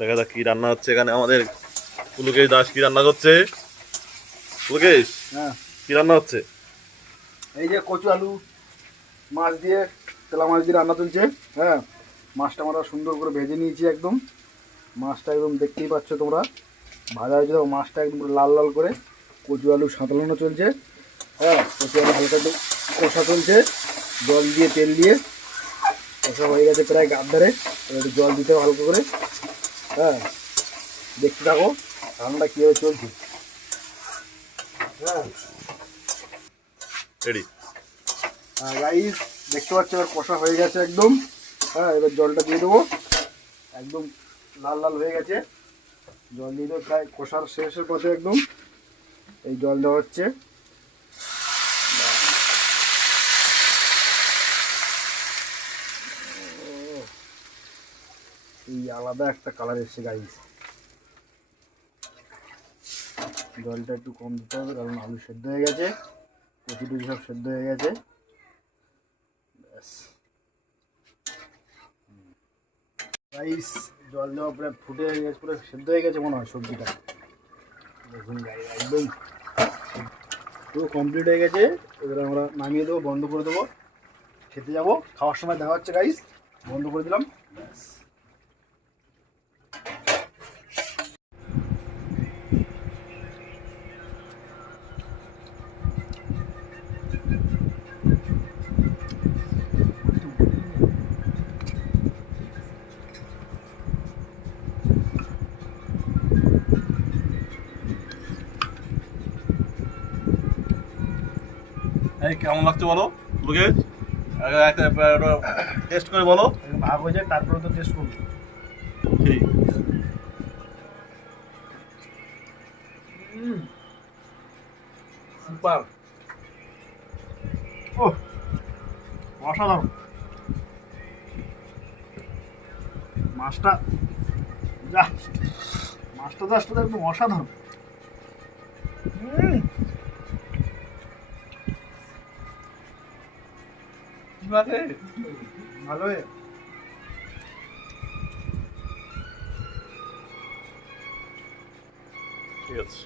দেখা যাক কি রান্না হচ্ছে এখানে। আমাদের পুলকেশ দাস কি রান্না করছে? পুলকেশ, হ্যাঁ, কি রান্না হচ্ছে? এই যে কচু আলু মাছ দিয়ে, তেলা মাছ দিয়ে রান্না চলছে। হ্যাঁ, মাছটা আমরা সুন্দর করে ভেজে নিয়েছি একদম। মাছটা একদম দেখতেই পাচ্ছ তোমরা, ভাজা হয়েছে। দেখো মাছটা একদম পুরো লাল লাল করে। কচু আলু সাঁতলানো চলছে। হ্যাঁ, কচু আলু হালকা একটু কষা চলছে, জল দিয়ে তেল দিয়ে কষা হয়ে গেছে প্রায় গাদ ধারে। একটু জল দিতে হবে হালকা করে। হ্যাঁ, দেখতে থাকো রান্নাটা কীভাবে চলছে। হ্যাঁ রেডি। রাইস দেখতে পাচ্ছ এবার কষা হয়ে গেছে একদম। হ্যাঁ, এবার জলটা দিয়ে দেবো। একদম লাল লাল হয়ে গেছে, জল দিয়ে দেবো প্রায় কষার শেষের পথে একদম। এই জল দেওয়া হচ্ছে। এই আলাদা একটা কালার এসছে গাইস। জলটা একটু কম দিতে হবে কারণ আলু সেদ্ধ হয়ে গেছে, কচু টুচু সব সেদ্ধ হয়ে গেছে। ব্যাস রাইস জল দেওয়া পুরো ফুটে হয়ে গেছে, পুরো সেদ্ধ হয়ে গেছে মনে হয় সবজিটা। দেখুন গাইস একদম পুরো কমপ্লিট হয়ে গেছে। এবার আমরা নামিয়ে দেবো, বন্ধ করে দেবো, খেতে যাবো। খাওয়ার সময় দেখা হচ্ছে গাইস। বন্ধ করে দিলাম। ব্যাস এই কেমন লাগছে বলো পুলকেশ? টেস্ট করে বলো। ভাগ হয়ে যায় তারপরে তো টেস্ট করবো। ঠিক। সুপার, ও অসাধারণ। মাছটা জাস্ট একদম অসাধারণ। ভালো। ঠিক আছে।